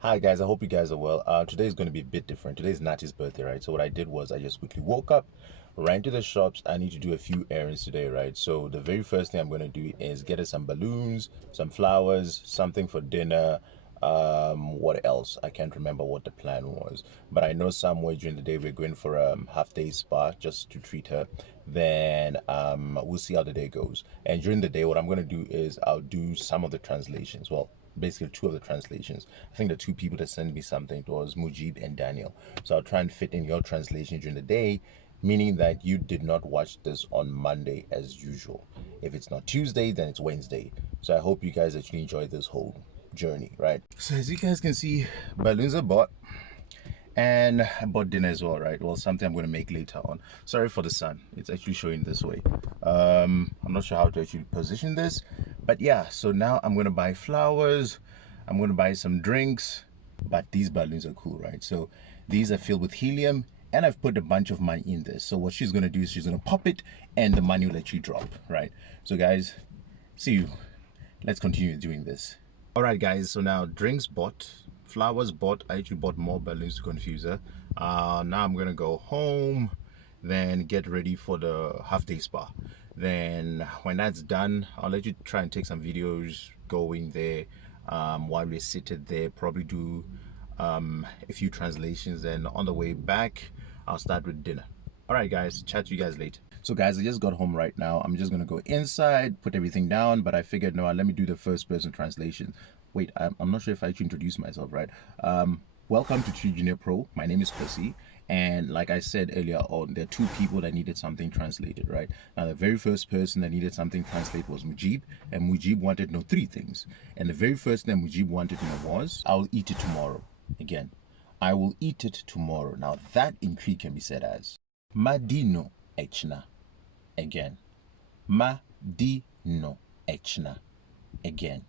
Hi guys, I hope you guys are well. Today is going to be a bit different. Today is Nathi's birthday, right? So what I did was I just quickly woke up, ran to the shops. I need to do a few errands today, right? So the very first thing I'm going to do is get her some balloons, some flowers, something for dinner. What else? I can't remember what the plan was, but I know somewhere during the day we're going for a half-day spa just to treat her. Then we'll see how the day goes. And during the day, what I'm going to do is I'll do some of the translations. Well, basically two of the translations. I think the two people that sent me something was Mujeeb and Daniel. So I'll try and fit in your translation during the day, meaning that you did not watch this on Monday as usual. If it's not Tuesday, then it's Wednesday. So I hope you guys actually enjoy this whole journey, right? So as you guys can see, balloons are bought. And I bought dinner as well, right? Well, something I'm going to make later on. Sorry for the sun. It's actually showing this way. I'm not sure how to actually position this. But yeah, so now I'm going to buy flowers. I'm going to buy some drinks. But these balloons are cool, right? So these are filled with helium. And I've put a bunch of money in this. So what she's going to do is she's going to pop it. And the money will actually drop, right? So guys, see you. Let's continue doing this. All right, guys. So now drinks bought. Flowers bought. I actually bought more balloons to confuse her. Now I'm gonna go home, then get ready for the half-day spa. Then when that's done, I'll let you try and take some videos going there while we're seated there. Probably do a few translations. Then on the way back, I'll start with dinner. All right, guys. Chat to you guys later. So guys, I just got home right now. I'm just gonna go inside, put everything down, but I figured no, let me do the first person translation. Wait, I'm not sure if I should introduce myself, right? Welcome to TWI Junior Pro. My name is Ebesi, and like I said earlier on, there are two people that needed something translated, right? Now, the very first person that needed something translated was Mujeeb, and Mujeeb wanted to know three things. And the very first thing Mujeeb wanted to know was, I'll eat it tomorrow. Again, I will eat it tomorrow. Now, that in Cree can be said as, Madino ɛkyena. Again, Madino ɛkyena. Again,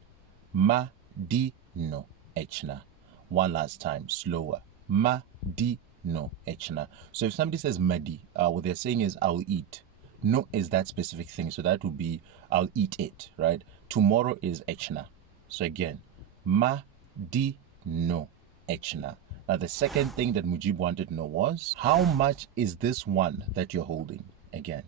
Madino ɛkyena. One last time, slower. Madino ɛkyena. So if somebody says Madi, what they're saying is I'll eat. No is that specific thing. So that would be I'll eat it, right? Tomorrow is ɛkyena. So again, Madino ɛkyena. Now the second thing that Mujeeb wanted to know was, how much is this one that you're holding? Again,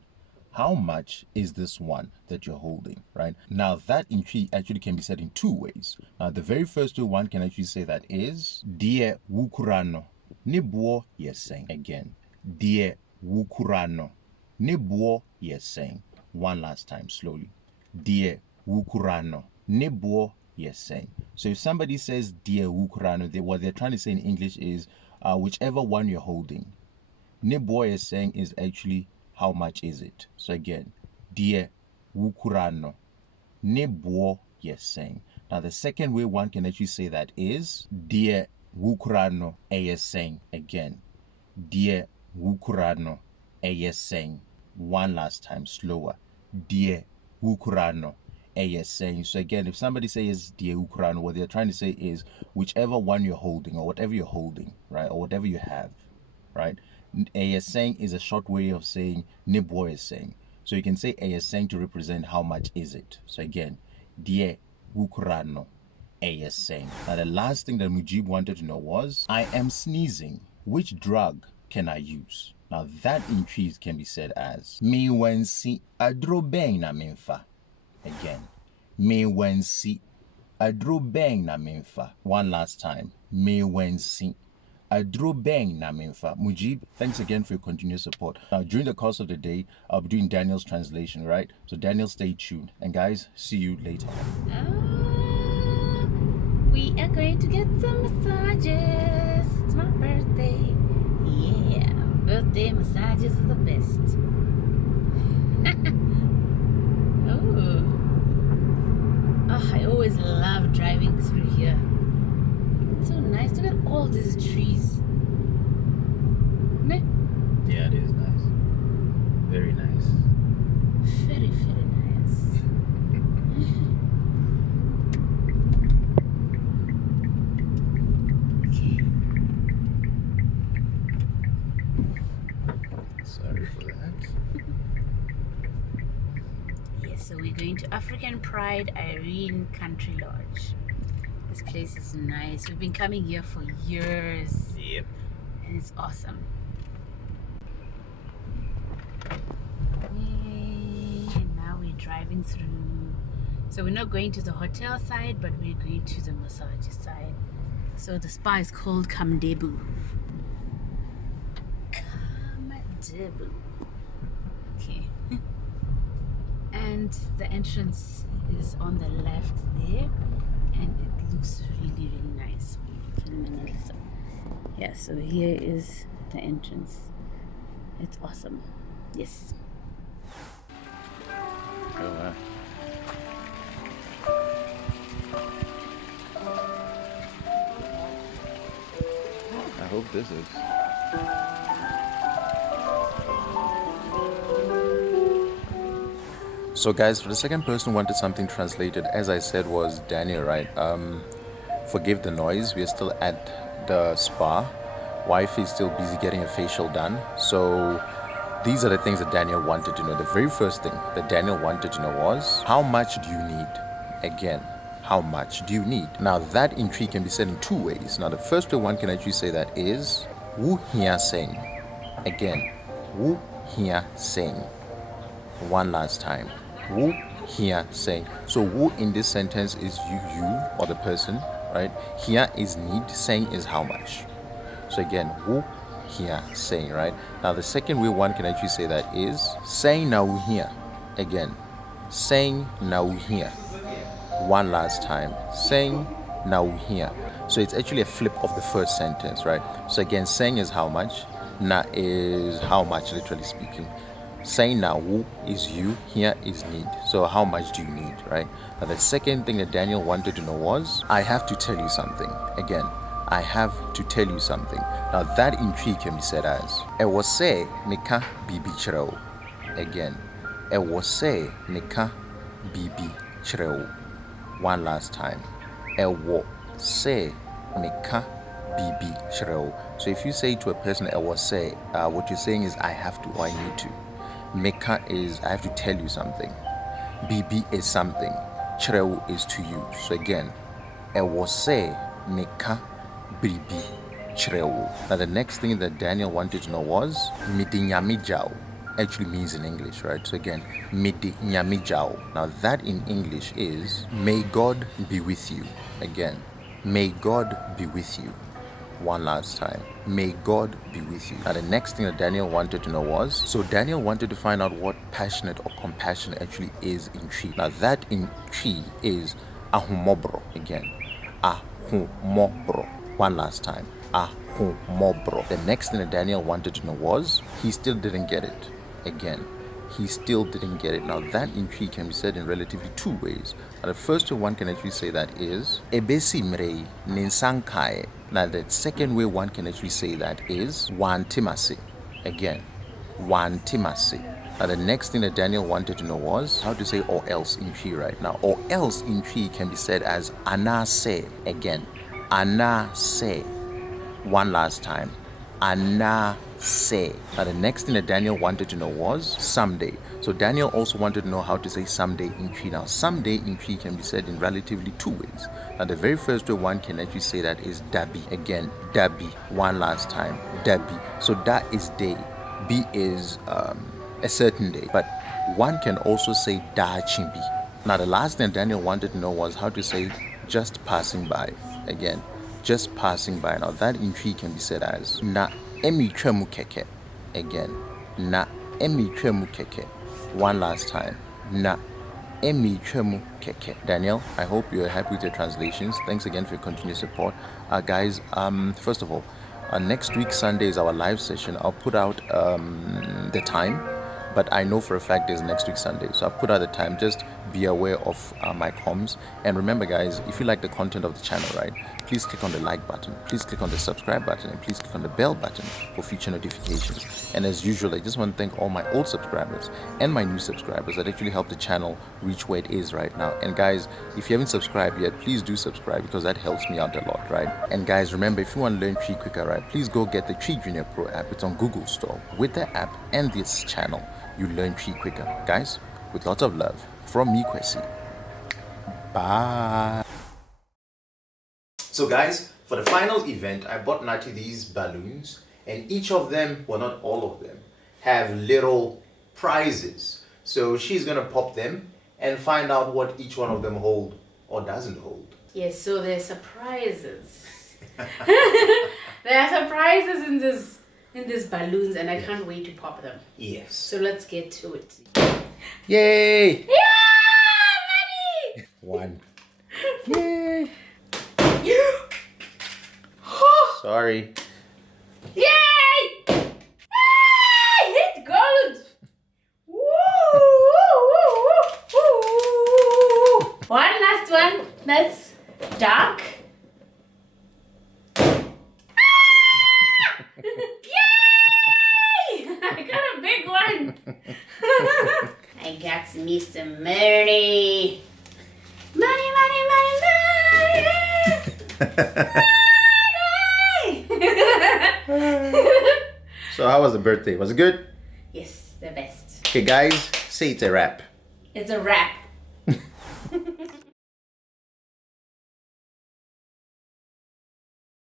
how much is this one that you're holding, right? Now that in Cree actually can be said in two ways. Now the very first one can actually say that is die wukurano ne boɔ yɛ sɛn. Again, die wukurano ne boɔ yɛ sɛn. One last time slowly. Die wukurano ne boɔ yɛ sɛn. So if somebody says die wukurano, what they're trying to say in English is whichever one you're holding. Ne boɔ yɛ sɛn is actually how much is it? So again, die wukurano ne boɔ yɛ sɛn. Now the second way one can actually say that is die wukurano ɛyɛ sɛn. Again, die wukurano ɛyɛ sɛn. One last time, slower. Die wukurano ɛyɛ sɛn. So again, if somebody says die wukurano, what they're trying to say is whichever one you're holding or whatever you're holding, right, or whatever you have, right? A saying is a short way of saying ne boɔ is saying. So you can say a saying to represent how much is it. So again, die wukurano a saying. Now the last thing that Mujeeb wanted to know was, I am sneezing. Which drug can I use? Now that in Cree can be said as nwansi aduro na menfa. Again, nwansi aduro na menfa. One last time, nwansi aduro na menfa. Mujeeb, thanks again for your continuous support. Now, during the course of the day, I'll be doing Daniel's translation, right? So, Daniel, stay tuned. And guys, see you later. We are going to get some massages. It's my birthday. Yeah, birthday massages are the best. Oh, I always love driving through here. It's so nice. Look at all these trees. Yeah, it is nice. Very nice. Very, very nice. Okay. Sorry for that. Yeah. Yes, so we're going to African Pride Irene Country Lodge. This place is nice. We've been coming here for years. Yep. And it's awesome. And now we're driving through. So we're not going to the hotel side, but we're going to the massage side. So the spa is called Kamdebu. Kamdebu. Okay. And the entrance is on the left there, and it looks really, really nice. Yeah, so here is the entrance. It's awesome. Yes. Oh, wow. I hope this is. So guys, for the second person who wanted something translated, as I said, was Daniel, right? Forgive the noise, we're still at the spa. Wife is still busy getting a facial done. So these are the things that Daniel wanted to know. The very first thing that Daniel wanted to know was, how much do you need? Again, how much do you need? Now that intrigue can be said in two ways. Now the first way one can actually say that is, wu hia saying. Again, wu hia saying. One last time. Wu here saying. So wu in this sentence is you or the person, right? Here is need, saying is how much. So again, wu here saying, right? Now the second way one can actually say that is saying now wu here. Again, saying now wu here. One last time. Saying now wu here. So it's actually a flip of the first sentence, right? So again, saying is how much, na is how much, literally speaking. Saying now wu is you, here is need. So how much do you need, right? Now the second thing that Daniel wanted to know was, I have to tell you something. Again, I have to tell you something. Now that intrigue can be said as, ewo se meka biribi kyerɛ. Again, ewo se meka biribi kyerɛ. One last time. Ewo se meka biribi kyerɛ. So if you say to a person ewo se, what you're saying is I have to or I need to. Meka is I have to tell you something. Biribi is something. Kyerɛ is to you. So again, ewo se meka biribi kyerɛ. Now the next thing that Daniel wanted to know was mede Nyame gyaw. Actually means in English, right? So again, mede Nyame gyaw. Now that in English is may God be with you. Again, may God be with you. One last time. May God be with you. Now the next thing that Daniel wanted to know was, so Daniel wanted to find out what passionate or compassion actually is in tree. Now that in tree is Ahummɔborɔ. Again, Ahummɔborɔ. One last time. Ahummɔborɔ. The next thing that Daniel wanted to know was, he still didn't get it. Again, he still didn't get it. Now that intrigue can be said in relatively two ways. Now the first way one can actually say that is Ebesi mmerɛ nkaae. Now the second way one can actually say that is Wannte. Again, Wannte. Now the next thing that Daniel wanted to know was how to say or else in tree right now. Or else in tree can be said as Anaa say. Again, Anaa say. One last time. Anaa say. Now the next thing that Daniel wanted to know was someday. So Daniel also wanted to know how to say someday in tree. Now someday in tree can be said in relatively two ways. Now the very first way one can actually say that is dabi. Again, dabi. One last time. Dabi. So that is day. B is a certain day. But one can also say da chimbi. Now the last thing Daniel wanted to know was how to say just passing by. Again, just passing by. Now that intrigue can be said as na emitwa mu keke. Again, na emitwa mu keke. One last time. Na emitwa mu keke. Daniel, I hope you're happy with your translations. Thanks again for your continued support. Guys, first of all, next week Sunday is our live session. I'll put out the time, but I know for a fact there's next week Sunday, so I'll put out the time. Just be aware of my comms. And remember guys, if you like the content of the channel, right, please click on the like button, please click on the subscribe button, and please click on the bell button for future notifications. And as usual, I just want to thank all my old subscribers and my new subscribers that actually help the channel reach where it is right now. And guys, if you haven't subscribed yet, please do subscribe, because that helps me out a lot, right? And guys, remember, if you want to learn Tree quicker, right, please go get the Tree Junior Pro app. It's on Google Store. With the app and this channel, you learn Tree quicker. Guys, with lots of love from me, Kwesi. Bye. So guys, for the final event, I bought Nathi these balloons, and each of them, well, not all of them, have little prizes. So she's gonna pop them and find out what each one of them hold or doesn't hold. Yes, so there's surprises. There are surprises in these balloons, and I can't wait to pop them. Yes. So let's get to it. Yay! Yeah, money! One. Yay! Sorry. Yay! Ah, hit gold! Woo, woo, woo, woo, woo. One last one. That's dark. Ah! Yay! I got a big one. I got me some money. Money, money, money, money. So how was the birthday? Was it good? Yes, the best. Okay guys, say it's a wrap. It's a wrap.